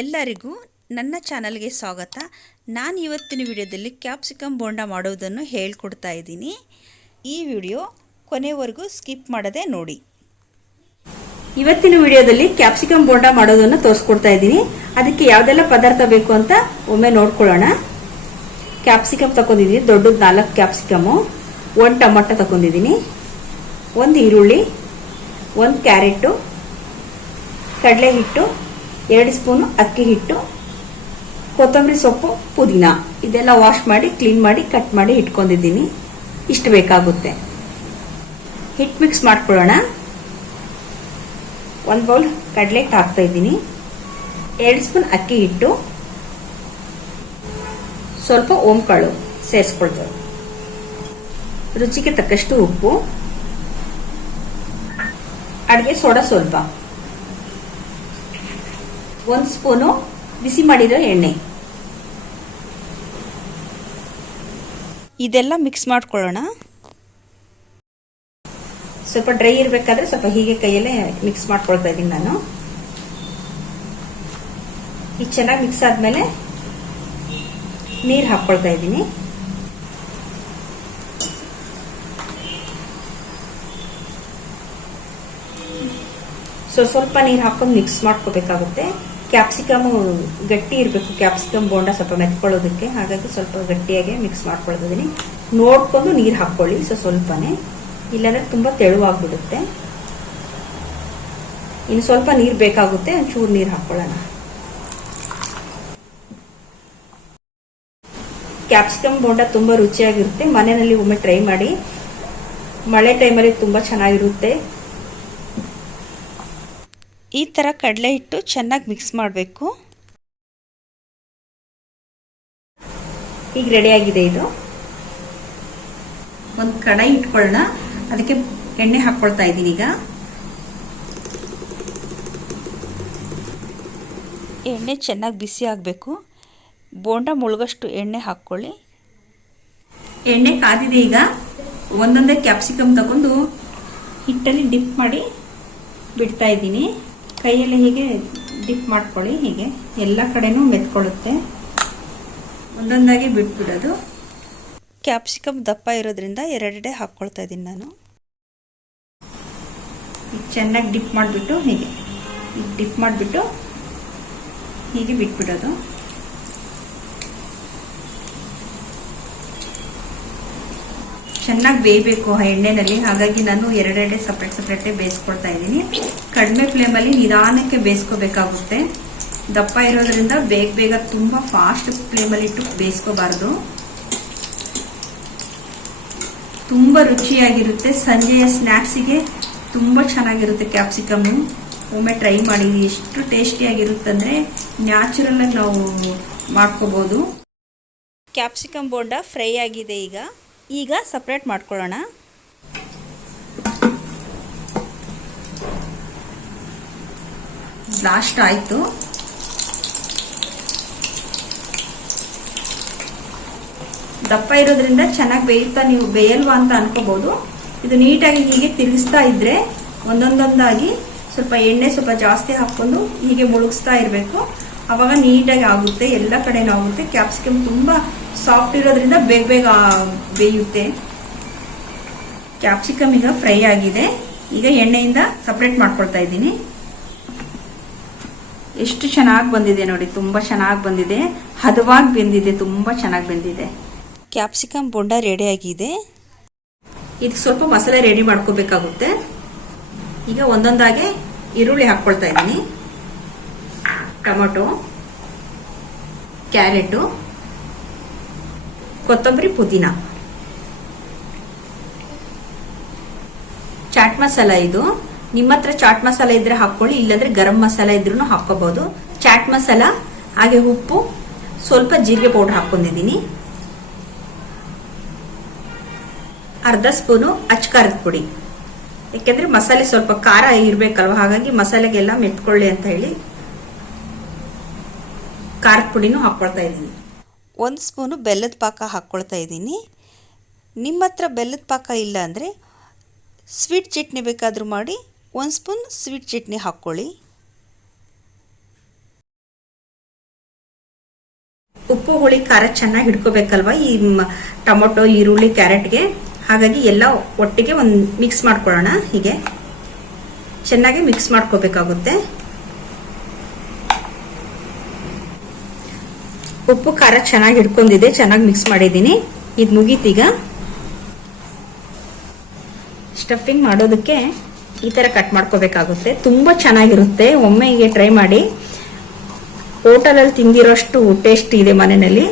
ಎಲ್ಲರಿಗೂ ನನ್ನ ಚಾನಲ್ಗೆ ಸ್ವಾಗತ. ನಾನು ಇವತ್ತಿನ ವಿಡಿಯೋದಲ್ಲಿ ಕ್ಯಾಪ್ಸಿಕಮ್ ಬೋಂಡ ಮಾಡೋದನ್ನು ಹೇಳ್ಕೊಡ್ತಾ ಇದ್ದೀನಿ. ಈ ವಿಡಿಯೋ ಕೊನೆವರೆಗೂ ಸ್ಕಿಪ್ ಮಾಡದೆ ನೋಡಿ. ಇವತ್ತಿನ ವಿಡಿಯೋದಲ್ಲಿ ಕ್ಯಾಪ್ಸಿಕಮ್ ಬೋಂಡ ಮಾಡೋದನ್ನು ತೋರಿಸ್ಕೊಡ್ತಾ ಇದ್ದೀನಿ. ಅದಕ್ಕೆ ಯಾವುದೆಲ್ಲ ಪದಾರ್ಥ ಬೇಕು ಅಂತ ಒಮ್ಮೆ ನೋಡ್ಕೊಳ್ಳೋಣ. ಕ್ಯಾಪ್ಸಿಕಮ್ ತಗೊಂಡಿದ್ದೀನಿ, ದೊಡ್ಡದು 4 ಕ್ಯಾಪ್ಸಿಕಮು, 1 ಟೊಮೊಟೊ ತಗೊಂಡಿದ್ದೀನಿ, 1 ಈರುಳ್ಳಿ, 1 ಕ್ಯಾರೆಟು, ಕಡಲೆ ಹಿಟ್ಟು, 2 ಸ್ಪೂನು ಅಕ್ಕಿ ಹಿಟ್ಟು, ಕೊತ್ತಂಬರಿ ಸೊಪ್ಪು, ಪುದೀನ ಇದೆಲ್ಲ ವಾಶ್ ಮಾಡಿ ಕ್ಲೀನ್ ಮಾಡಿ ಕಟ್ ಮಾಡಿ ಇಟ್ಕೊಂಡಿದ್ದೀನಿ. ಇಷ್ಟು ಬೇಕಾಗುತ್ತೆ. ಹಿಟ್ಟು ಮಿಕ್ಸ್ ಮಾಡ್ಕೊಳ್ಳೋಣ. 1 ಬೌಲ್ ಕಡಲೆ ಹಿಟ್ಟು ಹಾಕ್ತಾ ಇದ್ದೀನಿ, 2 ಸ್ಪೂನ್ ಅಕ್ಕಿ ಹಿಟ್ಟು, ಸ್ವಲ್ಪ ಓಂಕಾಳು ಸೇರಿಸ್ಕೊಳ್ತೇವೆ, ರುಚಿಗೆ ತಕ್ಕಷ್ಟು ಉಪ್ಪು, ಅಡಿಗೆ ಸೋಡಾ ಸ್ವಲ್ಪ, 1 ಸ್ಪೂನು ಬಿಸಿ ಮಾಡಿರೋ ಎಣ್ಣೆ. ಇದೆಲ್ಲ ಮಿಕ್ಸ್ ಮಾಡ್ಕೊಳ್ಳೋಣ. ಸ್ವಲ್ಪ ಡ್ರೈ ಇರಬೇಕಾದ್ರೆ ಸ್ವಲ್ಪ ಹೀಗೆ ಕೈಯಲ್ಲೇ ಮಿಕ್ಸ್ ಮಾಡ್ಕೊಳ್ತಾ ಇದ್ದೀನಿ ನಾನು. ಈಗ ಚೆನ್ನಾಗಿ ಮಿಕ್ಸ್ ಆದ್ಮೇಲೆ ನೀರು ಹಾಕ್ಕೊಳ್ತಾ ಇದ್ದೀನಿ. ಸ್ವಲ್ಪ ನೀರು ಹಾಕೊಂಡು ಮಿಕ್ಸ್ ಮಾಡ್ಕೋಬೇಕಾಗುತ್ತೆ. ಕ್ಯಾಪ್ಸಿಕಮ್ ಗಟ್ಟಿ ಇರಬೇಕು, ಕ್ಯಾಪ್ಸಿಕಮ್ ಬೋಂಡ ಸ್ವಲ್ಪ ಮೆತ್ಕೊಳ್ಳೋದಕ್ಕೆ, ಹಾಗಾಗಿ ಸ್ವಲ್ಪ ಗಟ್ಟಿಯಾಗಿ ಮಿಕ್ಸ್ ಮಾಡ್ಕೊಳ್ತಿದ್ದೀನಿ. ನೋಡ್ಕೊಂಡು ನೀರು ಹಾಕ್ಕೊಳ್ಳಿ ಸ್ವಲ್ಪನೇ, ಇಲ್ಲಾಂದ್ರೆ ತುಂಬಾ ತೆಳುವಾಗ್ಬಿಡುತ್ತೆ. ಇನ್ನು ಸ್ವಲ್ಪ ನೀರು ಬೇಕಾಗುತ್ತೆ, ಒಂಚೂರು ನೀರು ಹಾಕೊಳ್ಳೋಣ. ಕ್ಯಾಪ್ಸಿಕಮ್ ಬೋಂಡ ತುಂಬಾ ರುಚಿಯಾಗಿರುತ್ತೆ. ಮನೆಯಲ್ಲಿ ಒಮ್ಮೆ ಟ್ರೈ ಮಾಡಿ. ಮಳೆ ಟೈಮಲ್ಲಿ ತುಂಬಾ ಚೆನ್ನಾಗಿರುತ್ತೆ. ಈ ಥರ ಕಡಲೆ ಹಿಟ್ಟು ಚೆನ್ನಾಗಿ ಮಿಕ್ಸ್ ಮಾಡಬೇಕು. ಈಗ ರೆಡಿಯಾಗಿದೆ ಇದು. ಒಂದು ಕಡಾಯಿ ಇಟ್ಕೊಳ್ಳೋಣ, ಅದಕ್ಕೆ ಎಣ್ಣೆ ಹಾಕ್ಕೊಳ್ತಾ ಇದ್ದೀನಿ. ಈಗ ಎಣ್ಣೆ ಚೆನ್ನಾಗಿ ಬಿಸಿ ಆಗಬೇಕು. ಬೋಂಡ ಮುಳುಗಷ್ಟು ಎಣ್ಣೆ ಹಾಕ್ಕೊಳ್ಳಿ. ಎಣ್ಣೆ ಕಾದಿದೆ. ಈಗ ಒಂದೊಂದೇ ಕ್ಯಾಪ್ಸಿಕಮ್ ತಗೊಂಡು ಹಿಟ್ಟಲ್ಲಿ ಡಿಪ್ ಮಾಡಿ ಬಿಡ್ತಾ ಇದ್ದೀನಿ. ಕೈಯಲ್ಲಿ ಹೀಗೆ ಡಿಪ್ ಮಾಡ್ಕೊಳ್ಳಿ. ಹೀಗೆ ಎಲ್ಲ ಕಡೆನೂ ಮೆತ್ಕೊಳ್ಳುತ್ತೆ. ಒಂದೊಂದಾಗಿ ಬಿಟ್ಬಿಡೋದು. ಕ್ಯಾಪ್ಸಿಕಮ್ ದಪ್ಪ ಇರೋದ್ರಿಂದ 2 ಹಾಕ್ಕೊಳ್ತಾ ಇದ್ದೀನಿ ನಾನು. ಚೆನ್ನಾಗಿ ಡಿಪ್ ಮಾಡಿಬಿಟ್ಟು ಹೀಗೆ ಡಿಪ್ ಮಾಡಿಬಿಟ್ಟು ಹೀಗೆ ಬಿಟ್ಬಿಡೋದು. ಚೆನ್ನಾಗಿ ಬೇಯಬೇಕು ಆ ಎಣ್ಣೆನಲ್ಲಿ, ಹಾಗಾಗಿ ನಾನು 2 ಸಪ್ರೇಟ್ ಬೇಯಿಸ್ಕೊಳ್ತಾ ಇದ್ದೀನಿ. ಕಡಿಮೆ ಫ್ಲೇಮಲ್ಲಿ ನಿಧಾನಕ್ಕೆ ಬೇಯಿಸ್ಕೋಬೇಕಾಗುತ್ತೆ. ದಪ್ಪ ಇರೋದ್ರಿಂದ ಬೇಗ ತುಂಬಾ ಫಾಸ್ಟ್ ಫ್ಲೇಮಲ್ಲಿ ಇಟ್ಟು ಬೇಯಿಸ್ಕೋಬಾರ್ದು. ತುಂಬಾ ರುಚಿಯಾಗಿರುತ್ತೆ. ಸಂಜೆಯ ಸ್ನ್ಯಾಕ್ಸಿಗೆ ತುಂಬಾ ಚೆನ್ನಾಗಿರುತ್ತೆ ಕ್ಯಾಪ್ಸಿಕಮ್. ಒಮ್ಮೆ ಟ್ರೈ ಮಾಡಿ. ಎಷ್ಟು ಟೇಸ್ಟಿಯಾಗಿರುತ್ತೆ ಅಂದರೆ ನ್ಯಾಚುರಲ್ ಆಗಿ ನಾವು ಮಾಡ್ಕೋಬಹುದು. ಕ್ಯಾಪ್ಸಿಕಮ್ ಬೋಂಡ ಫ್ರೈ ಆಗಿದೆ. ಈಗ ಸಪ್ರೇಟ್ ಮಾಡ್ಕೊಳ್ಳೋಣ. ಬ್ಲಾಸ್ಟ್ ಆಯಿತು. ದಪ್ಪ ಇರೋದ್ರಿಂದ ಚೆನ್ನಾಗಿ ಬೇಯುತ್ತಾ, ನೀವು ಬೇಯಲ್ವಾ ಅಂತ ಅನ್ಕೋಬಹುದು. ಇದು ನೀಟಾಗಿ ಹೀಗೆ ತಿರುಗಿಸ್ತಾ ಇದ್ರೆ ಒಂದೊಂದಾಗಿ ಸ್ವಲ್ಪ ಎಣ್ಣೆ ಸ್ವಲ್ಪ ಜಾಸ್ತಿ ಹಾಕೊಂಡು ಹೀಗೆ ಮುಳುಗಿಸ್ತಾ ಇರಬೇಕು. ಅವಾಗ ನೀಟಾಗಿ ಆಗುತ್ತೆ, ಎಲ್ಲ ಕಡೆನೂ ಆಗುತ್ತೆ. ಕ್ಯಾಪ್ಸಿಕಮ್ ತುಂಬಾ ಸಾಫ್ಟ್ ಇರೋದ್ರಿಂದ ಬೇಗ ಬೇಯುತ್ತೆ. ಕ್ಯಾಪ್ಸಿಕಮ್ ಈಗ ಫ್ರೈ ಆಗಿದೆ. ಈಗ ಎಣ್ಣೆಯಿಂದ ಸಪ್ರೇಟ್ ಮಾಡ್ಕೊಳ್ತಾ ಇದ್ದೀನಿ. ಎಷ್ಟು ಚೆನ್ನಾಗಿ ಬಂದಿದೆ ನೋಡಿ, ತುಂಬಾ ಚೆನ್ನಾಗಿ ಬಂದಿದೆ. ಹದವಾಗಿ ಬೆಂದಿದೆ, ತುಂಬಾ ಚೆನ್ನಾಗಿ ಬೆಂದಿದೆ. ಕ್ಯಾಪ್ಸಿಕಮ್ ಬೋಂಡ ರೆಡಿ ಆಗಿದೆ. ಇದಕ್ಕೆ ಸ್ವಲ್ಪ ಮಸಾಲೆ ರೆಡಿ ಮಾಡ್ಕೋಬೇಕಾಗುತ್ತೆ. ಈಗ ಒಂದೊಂದಾಗೆ ಈರುಳ್ಳಿ ಹಾಕ್ಕೊಳ್ತಾ ಇದ್ದೀನಿ, ಟೊಮೊಟೊ, ಕ್ಯಾರೆಟು, ಕೊತ್ತಂಬರಿ, ಪುದೀನ, ಚಾಟ್ ಮಸಾಲ. ಇದು ನಿಮ್ಮ ಹತ್ರ ಚಾಟ್ ಮಸಾಲ ಇದ್ರೆ ಹಾಕೊಳ್ಳಿ, ಇಲ್ಲಾಂದ್ರೆ ಗರಂ ಮಸಾಲ ಇದ್ರೂ ಹಾಕೋಬಹುದು. ಚಾಟ್ ಮಸಾಲ, ಹಾಗೆ ಉಪ್ಪು, ಸ್ವಲ್ಪ ಜೀರಿಗೆ ಪೌಡರ್ ಹಾಕೊಂಡಿದ್ದೀನಿ, ಅರ್ಧ ಸ್ಪೂನು ಅಚ್ಕಾರದ ಪುಡಿ. ಯಾಕೆಂದ್ರೆ ಮಸಾಲೆ ಸ್ವಲ್ಪ ಖಾರ ಇರ್ಬೇಕಲ್ವ, ಹಾಗಾಗಿ ಮಸಾಲೆಗೆಲ್ಲ ಮೆತ್ಕೊಳ್ಳಿ ಅಂತ ಹೇಳಿ ಖಾರದ ಪುಡಿನೂ ಹಾಕ್ಕೊಳ್ತಾ ಇದ್ದೀನಿ. 1 ಸ್ಪೂನು ಬೆಲ್ಲದ ಪಾಕ ಹಾಕ್ಕೊಳ್ತಾ ಇದ್ದೀನಿ. ನಿಮ್ಮ ಹತ್ರ ಬೆಲ್ಲದ ಪಾಕ ಇಲ್ಲ ಅಂದರೆ ಸ್ವೀಟ್ ಚಟ್ನಿ ಬೇಕಾದರೂ ಮಾಡಿ 1 ಸ್ಪೂನ್ ಸ್ವೀಟ್ ಚಟ್ನಿ ಹಾಕ್ಕೊಳ್ಳಿ. ಉಪ್ಪು ಹುಳಿ ಖಾರ ಚೆನ್ನಾಗಿ ಹಿಡ್ಕೋಬೇಕಲ್ವ ಈ ಟೊಮೊಟೊ ಈರುಳ್ಳಿ ಕ್ಯಾರೆಟ್ಗೆ. ಹಾಗಾಗಿ ಎಲ್ಲ ಒಟ್ಟಿಗೆ ಒಂದು ಮಿಕ್ಸ್ ಮಾಡ್ಕೊಳ್ಳೋಣ. ಹೀಗೆ ಚೆನ್ನಾಗಿ ಮಿಕ್ಸ್ ಮಾಡ್ಕೋಬೇಕಾಗುತ್ತೆ. ಉಪ್ಪು ಖಾರ ಚೆನ್ನಾಗಿ ಹಿಡ್ಕೊಂಡಿದೆ, ಚೆನ್ನಾಗಿ ಮಿಕ್ಸ್ ಮಾಡಿದ್ದೀನಿ. ಇದು ಮುಗೀತೀಗ. ಸ್ಟಫಿಂಗ್ ಮಾಡೋದಕ್ಕೆ ಈ ತರ ಕಟ್ ಮಾಡ್ಕೋಬೇಕಾಗುತ್ತೆ. ತುಂಬಾ ಚೆನ್ನಾಗಿರುತ್ತೆ, ಒಮ್ಮೆ ಹೀಗೆ ಟ್ರೈ ಮಾಡಿ. ಹೋಟೆಲಲ್ಲಿ ತಿಂದಿರೋಷ್ಟು ಟೇಸ್ಟ್ ಇದೆ ಮನೆಯಲ್ಲಿ,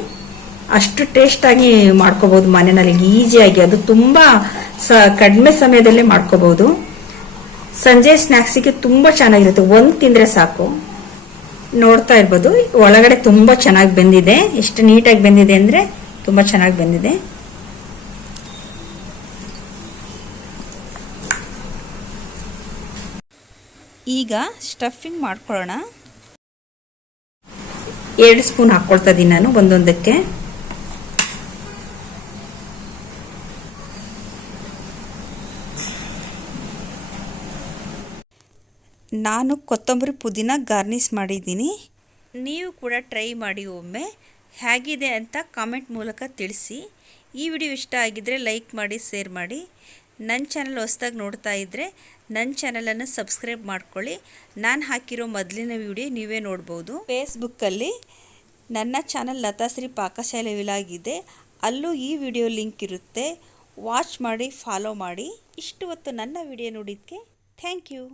ಅಷ್ಟು ಟೇಸ್ಟ್ ಆಗಿ ಮಾಡ್ಕೋಬಹುದು ಮನೆಯಲ್ಲಿ ಈಸಿಯಾಗಿ. ಅದು ತುಂಬಾ ಕಡಿಮೆ ಸಮಯದಲ್ಲೇ ಮಾಡ್ಕೋಬಹುದು. ಸಂಜೆ ಸ್ನಾಕ್ಸಿಗೆ ತುಂಬಾ ಚೆನ್ನಾಗಿರುತ್ತೆ, ಒಂದು ತಿಂದ್ರೆ ಸಾಕು. ನೋಡ್ತಾ ಇರ್ಬೋದು ಒಳಗಡೆ ತುಂಬಾ ಚೆನ್ನಾಗಿ ಬೆಂದಿದೆ. ಎಷ್ಟು ನೀಟಾಗಿ ಬೆಂದಿದೆ ಅಂದ್ರೆ ತುಂಬಾ ಚೆನ್ನಾಗಿ ಬೆಂದಿದೆ. ಈಗ ಸ್ಟಫಿಂಗ್ ಮಾಡ್ಕೊಳ್ಳೋಣ. 2 ಸ್ಪೂನ್ ಹಾಕೊಳ್ತಾ ಇದ್ದೀನಿ ನಾನು ಒಂದೊಂದಕ್ಕೆ. ನಾನು ಕೊತ್ತಂಬರಿ ಪುದೀನ ಗಾರ್ನಿಷ್ ಮಾಡಿದ್ದೀನಿ. ನೀವು ಕೂಡ ಟ್ರೈ ಮಾಡಿ ಒಮ್ಮೆ. ಹೇಗಿದೆ ಅಂತ ಕಾಮೆಂಟ್ ಮೂಲಕ ತಿಳಿಸಿ. ಈ ವಿಡಿಯೋ ಇಷ್ಟ ಆಗಿದ್ದರೆ ಲೈಕ್ ಮಾಡಿ, ಶೇರ್ ಮಾಡಿ. ನನ್ನ ಚಾನಲ್ ಹೊಸದಾಗಿ ನೋಡ್ತಾ ಇದ್ದರೆ ನನ್ನ ಚಾನಲನ್ನು ಸಬ್ಸ್ಕ್ರೈಬ್ ಮಾಡ್ಕೊಳ್ಳಿ. ನಾನು ಹಾಕಿರೋ ಮೊದಲಿನ ವಿಡಿಯೋ ನೀವೇ ನೋಡ್ಬೋದು. ಫೇಸ್ಬುಕ್ಕಲ್ಲಿ ನನ್ನ ಚಾನಲ್ ಲತಾಶ್ರೀ ಪಾಕಶಾಲೆ ವಿಲಾಗ್ ಇದೆ, ಅಲ್ಲೂ ಈ ವಿಡಿಯೋ ಲಿಂಕ್ ಇರುತ್ತೆ. ವಾಚ್ ಮಾಡಿ, ಫಾಲೋ ಮಾಡಿ. ಇಷ್ಟು ಹೊತ್ತು ನನ್ನ ವಿಡಿಯೋ ನೋಡಿದ್ದಕ್ಕೆ ಥ್ಯಾಂಕ್ ಯು.